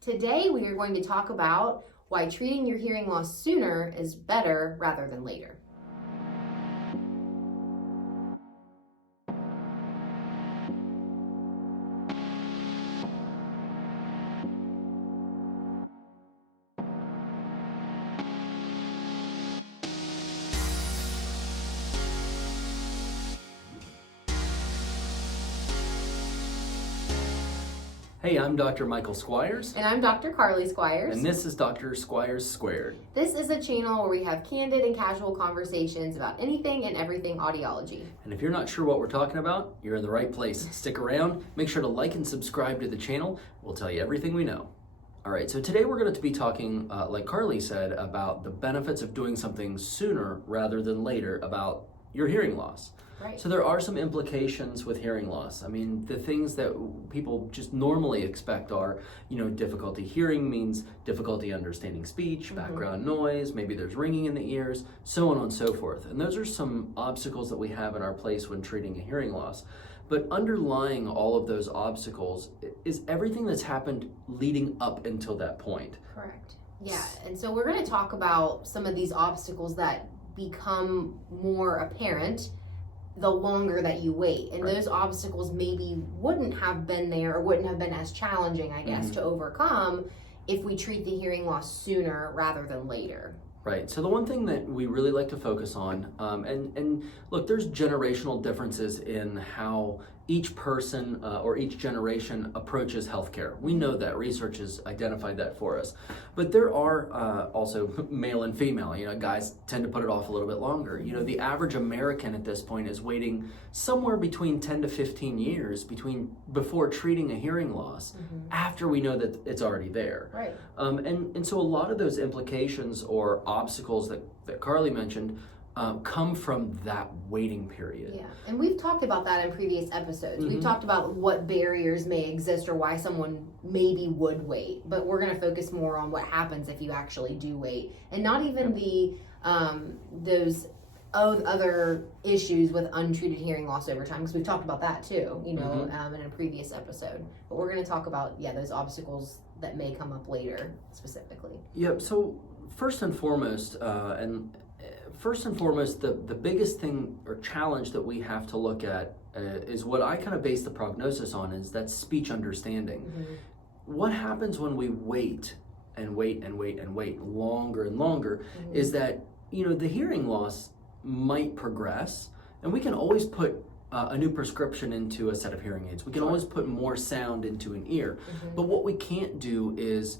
Today we are going to talk about why treating your hearing loss sooner is better rather than later. Hey, I'm Dr. Michael Squires. And I'm Dr. Carly Squires. And this is Dr. Squires Squared. This is a channel where we have candid and casual conversations about anything and everything audiology. And if you're not sure what we're talking about, you're in the right place. Stick around, make sure to like and subscribe to the channel. We'll tell you everything we know. All right, so today we're going to be talking, like Carly said, about the benefits of doing something sooner rather than later about your hearing loss. Right. So there are some implications with hearing loss. I mean, the things that people just normally expect are, difficulty hearing means difficulty understanding speech, background noise, maybe there's ringing in the ears, so on and so forth. And those are some obstacles that we have in our place when treating a hearing loss. But underlying all of those obstacles is everything that's happened leading up until that point. Correct. Yeah, and so we're going to talk about some of these obstacles that become more apparent the longer that you wait. And those obstacles maybe wouldn't have been there or wouldn't have been as challenging, I guess, to overcome if we treat the hearing loss sooner rather than later. Right. So the one thing that we really like to focus on, and look, there's generational differences in how each person or each generation approaches healthcare. We know that. Research has identified that for us. But there are also male and female. Guys tend to put it off a little bit longer. The average American at this point is waiting somewhere between 10 to 15 years before treating a hearing loss after we know that it's already there. Right. And so a lot of those implications or obstacles that Carly mentioned come from that waiting period. Yeah, and we've talked about that in previous episodes. We've talked about what barriers may exist or why someone maybe would wait, but we're going to focus more on what happens if you actually do wait, and not even those other issues with untreated hearing loss over time, because we've talked about that too, in a previous episode. But we're going to talk about those obstacles that may come up later specifically. Yep. So first and foremost, the biggest thing or challenge that we have to look at is what I kind of base the prognosis on, is that speech understanding. What happens when we wait and wait and wait and wait longer and longer is that, the hearing loss might progress, and we can always put a new prescription into a set of hearing aids. We can always put more sound into an ear. But what we can't do is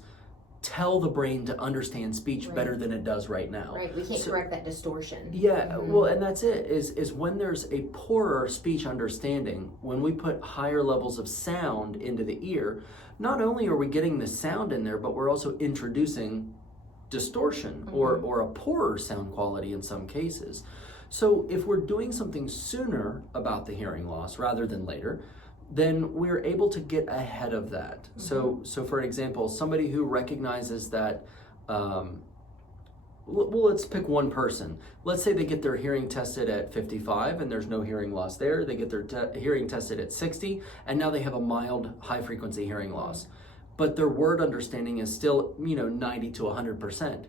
tell the brain to understand speech better than it does right now. Right, we can't correct that distortion. Yeah, well, and that's it, is when there's a poorer speech understanding, when we put higher levels of sound into the ear, not only are we getting the sound in there, but we're also introducing distortion or a poorer sound quality in some cases. So if we're doing something sooner about the hearing loss rather than later, then we're able to get ahead of that. So for example, somebody who recognizes that, let's pick one person. Let's say they get their hearing tested at 55 and there's no hearing loss there. They get their hearing tested at 60 and now they have a mild high frequency hearing loss. But their word understanding is still, 90 to 100%.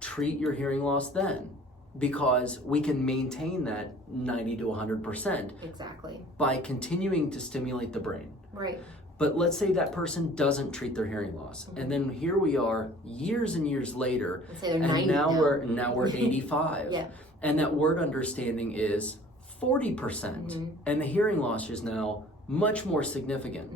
Treat your hearing loss then, because we can maintain that 90 to 100%. Exactly. By continuing to stimulate the brain. Right. But let's say that person doesn't treat their hearing loss. And then here we are years and years later. Let's say they're and 90 now we're 85. Yeah. And that word understanding is 40%. And the hearing loss is now much more significant.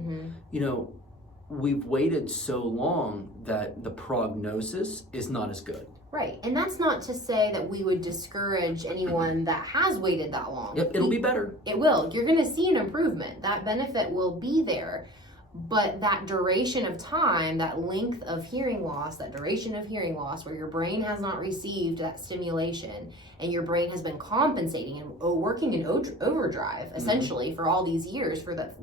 We've waited so long that the prognosis is not as good. Right, and that's not to say that we would discourage anyone that has waited that long. Yep, it'll be better. It will. You're going to see an improvement. That benefit will be there. But that duration of time, that length of hearing loss, that duration of hearing loss where your brain has not received that stimulation and your brain has been compensating and working in overdrive, essentially, for all these years, for the,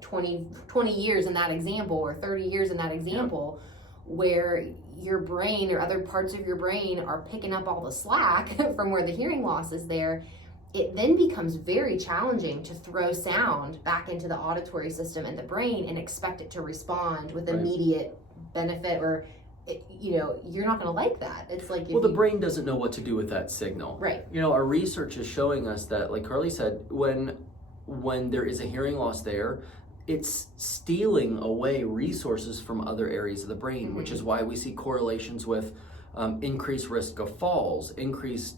20 years in that example, or 30 years in that example, where your brain or other parts of your brain are picking up all the slack from where the hearing loss is there, it then becomes very challenging to throw sound back into the auditory system and the brain and expect it to respond with immediate benefit or, you're not going to like that. It's like, the brain doesn't know what to do with that signal. Right. Our research is showing us that, like Carly said, when there is a hearing loss there, it's stealing away resources from other areas of the brain, which is why we see correlations with increased risk of falls, increased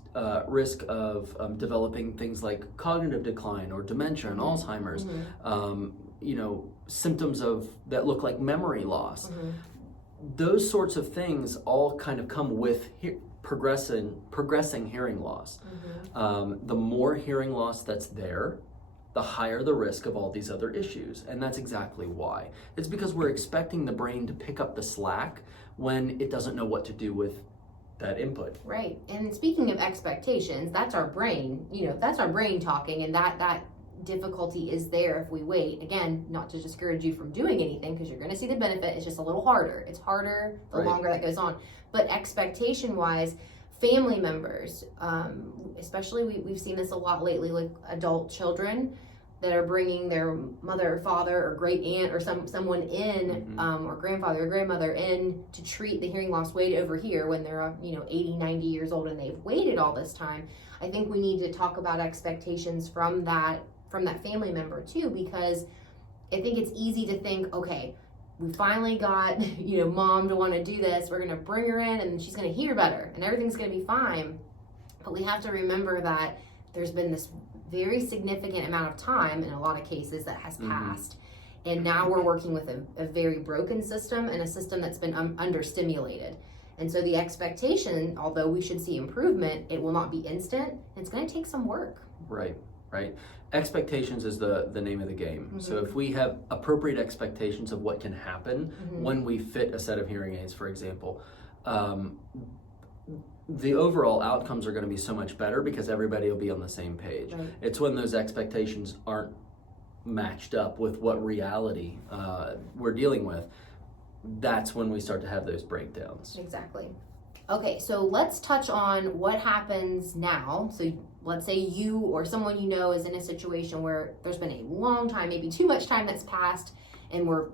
risk of developing things like cognitive decline or dementia and Alzheimer's, symptoms that look like memory loss. Those sorts of things all kind of come with progressing hearing loss. The more hearing loss that's there, the higher the risk of all these other issues. And that's exactly why. It's because we're expecting the brain to pick up the slack when it doesn't know what to do with that input. Right. And speaking of expectations, that's our brain, that's our brain talking, and that difficulty is there if we wait. Again, not to discourage you from doing anything, because you're going to see the benefit. It's just a little harder. It's harder the longer that goes on. But expectation wise, family members, especially we've seen this a lot lately, like adult children that are bringing their mother or father or great aunt or someone in, or grandfather or grandmother in to treat the hearing loss way over here when they're 80, 90 years old and they've waited all this time. I think we need to talk about expectations from that family member too, because I think it's easy to think, okay, we finally got mom to want to do this, we're going to bring her in and she's going to hear better and everything's going to be fine. But we have to remember that there's been this very significant amount of time in a lot of cases that has passed, and now we're working with a very broken system and a system that's been understimulated. And so the expectation, although we should see improvement, it will not be instant. It's going to take some work. Right. Expectations is the name of the game. So if we have appropriate expectations of what can happen when we fit a set of hearing aids, for example, the overall outcomes are going to be so much better because everybody will be on the same page. Right. It's when those expectations aren't matched up with what reality we're dealing with, that's when we start to have those breakdowns. Exactly. Okay, so let's touch on what happens now. So let's say you or someone is in a situation where there's been a long time, maybe too much time that's passed, and we're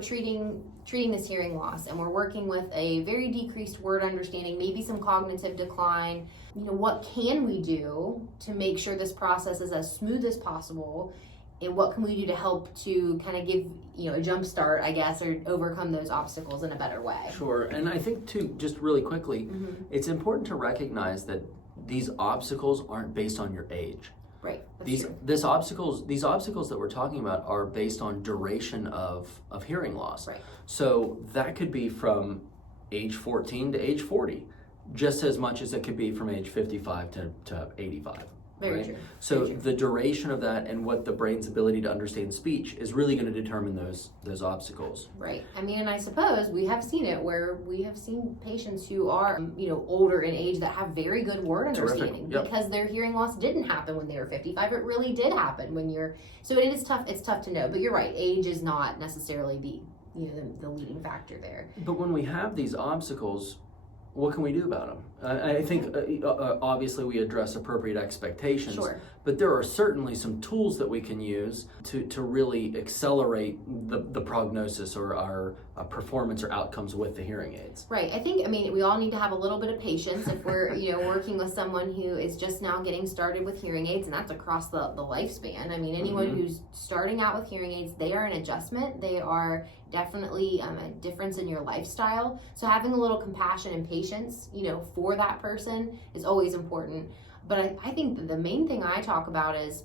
treating this hearing loss, and we're working with a very decreased word understanding, maybe some cognitive decline. What can we do to make sure this process is as smooth as possible? And what can we do to help to kind of give, a jump start, I guess, or overcome those obstacles in a better way? Sure. And I think, too, just really quickly, it's important to recognize that these obstacles aren't based on your age. Right. These obstacles that we're talking about are based on duration of hearing loss. Right. So that could be from age 14 to age 40, just as much as it could be from age 55 to 85. Very true. So Very true. The duration of that and what the brain's ability to understand speech is really going to determine those obstacles. Right. I mean, and I suppose we have seen it where we have seen patients who are, older in age that have very good word understanding because their hearing loss didn't happen when they were 55. It really did happen when so it is tough. It's tough to know, but you're right. Age is not necessarily the leading factor there. But when we have these obstacles, what can we do about them? I think obviously we address appropriate expectations, sure. But there are certainly some tools that we can use to really accelerate the prognosis or our performance or outcomes with the hearing aids. Right. I think, we all need to have a little bit of patience if we're, working with someone who is just now getting started with hearing aids, and that's across the lifespan. Anyone who's starting out with hearing aids, they are an adjustment. They are definitely a difference in your lifestyle. So having a little compassion and patience, for that person is always important. But I think that the main thing I talk about is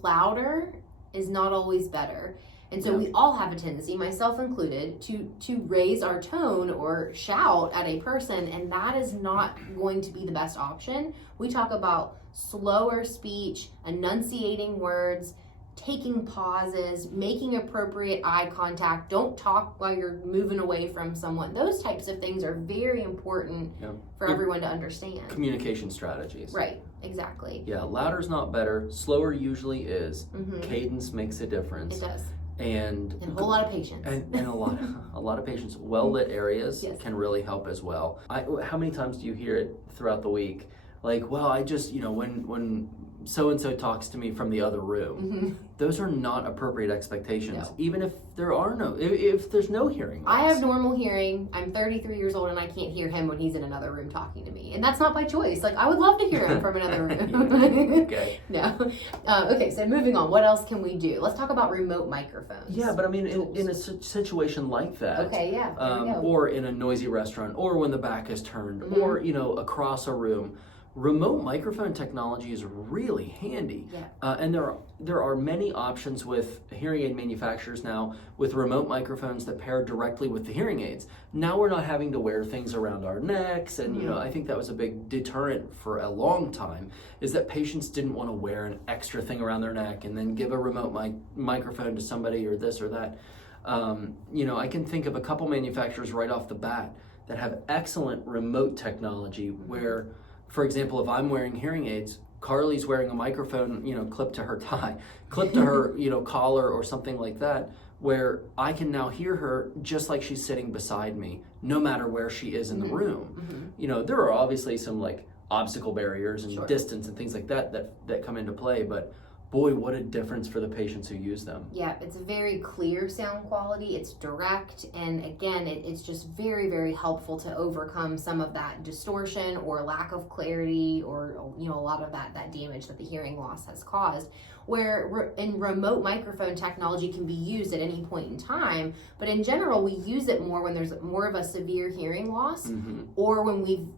louder is not always better. And so we all have a tendency, myself included, to raise our tone or shout at a person, and that is not going to be the best option. We talk about slower speech, enunciating words, taking pauses, making appropriate eye contact. Don't talk while you're moving away from someone. Those types of things are very important for everyone to understand. Communication strategies. Right, exactly. Yeah, louder's not better. Slower usually is. Cadence makes a difference. It does. And a whole lot of patience. And a lot of patience. Well-lit areas can really help as well. How many times do you hear it throughout the week? Like, well, I just, when so-and-so talks to me from the other room. Those are not appropriate expectations, No. even if if there's no hearing loss. I have normal hearing. I'm 33 years old and I can't hear him when he's in another room talking to me. And that's not by choice. Like, I would love to hear him from another room. Okay. No. Okay, so moving on. What else can we do? Let's talk about remote microphones. Yeah, but I mean, in a situation like that, Okay, yeah. There we go. or in a noisy restaurant, or when the back is turned, or across a room, remote microphone technology is really handy. Yeah. And there are many options with hearing aid manufacturers now with remote microphones that pair directly with the hearing aids. Now we're not having to wear things around our necks, and I think that was a big deterrent for a long time, is that patients didn't want to wear an extra thing around their neck and then give a remote microphone to somebody or this or that. I can think of a couple manufacturers right off the bat that have excellent remote technology where, for example, if I'm wearing hearing aids, Carly's wearing a microphone, clipped to her tie, clipped to her, collar or something like that, where I can now hear her just like she's sitting beside me, no matter where she is in the room. There are obviously some like obstacle barriers and distance and things like that come into play, but boy, what a difference for the patients who use them. Yeah, it's a very clear sound quality. It's direct, and again, it's just very, very helpful to overcome some of that distortion or lack of clarity, or a lot of that damage that the hearing loss has caused. Where in remote microphone technology can be used at any point in time, but in general, we use it more when there's more of a severe hearing loss, or when we've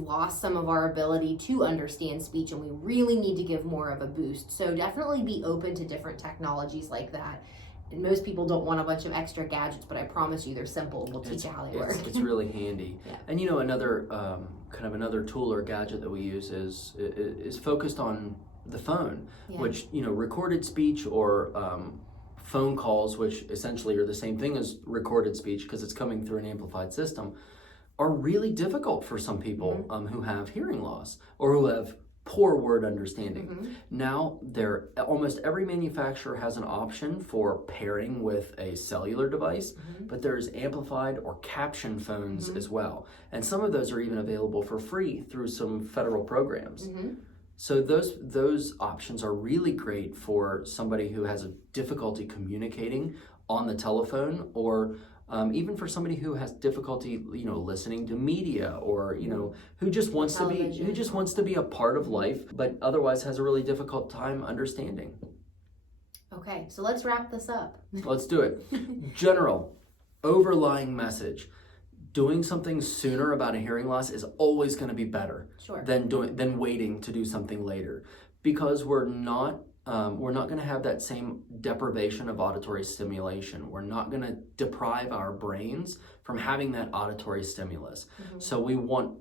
lost some of our ability to understand speech and we really need to give more of a boost. So definitely be open to different technologies like that. And most people don't want a bunch of extra gadgets, but I promise you they're simple. We'll teach you how they work. It's really handy. Yeah. And another tool or gadget that we use is focused on the phone, which recorded speech or phone calls, which essentially are the same thing as recorded speech because it's coming through an amplified system, are really difficult for some people who have hearing loss or who have poor word understanding. Now, almost every manufacturer has an option for pairing with a cellular device, but there's amplified or caption phones as well. And some of those are even available for free through some federal programs. So those options are really great for somebody who has a difficulty communicating on the telephone, or even for somebody who has difficulty, listening to media, or who just wants to be a part of life, but otherwise has a really difficult time understanding. Okay, so let's wrap this up. Let's do it. General overlying message: doing something sooner about a hearing loss is always going to be better than waiting to do something later, because we're not going to have that same deprivation of auditory stimulation. We're not going to deprive our brains from having that auditory stimulus. So we want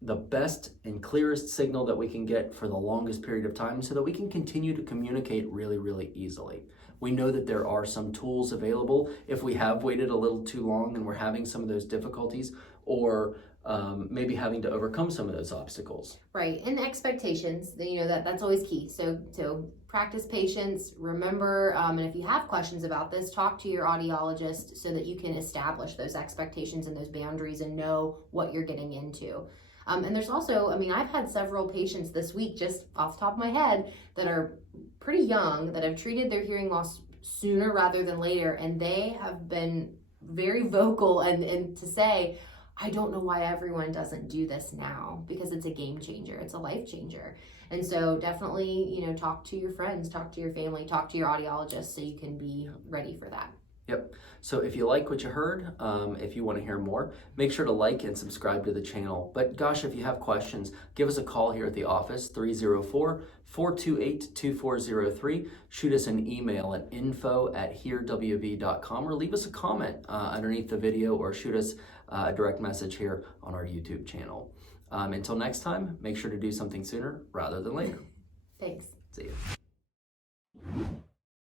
the best and clearest signal that we can get for the longest period of time so that we can continue to communicate really, really easily. We know that there are some tools available if we have waited a little too long and we're having some of those difficulties, or maybe having to overcome some of those obstacles. Right, and expectations, that's always key. So practice patience, remember, and if you have questions about this, talk to your audiologist so that you can establish those expectations and those boundaries and know what you're getting into. And there's also, I've had several patients this week, just off the top of my head, that are pretty young, that have treated their hearing loss sooner rather than later, and they have been very vocal and to say, I don't know why everyone doesn't do this now, because it's a game changer, it's a life changer. And so definitely, talk to your friends, talk to your family, talk to your audiologist so you can be ready for that. Yep. So if you like what you heard, if you want to hear more, make sure to like and subscribe to the channel. But gosh, if you have questions, give us a call here at the office, 304-428-2403. Shoot us an email at info@hearwv.com, or leave us a comment underneath the video, or shoot us a direct message here on our YouTube channel. Until next time, make sure to do something sooner rather than later. Thanks. See you.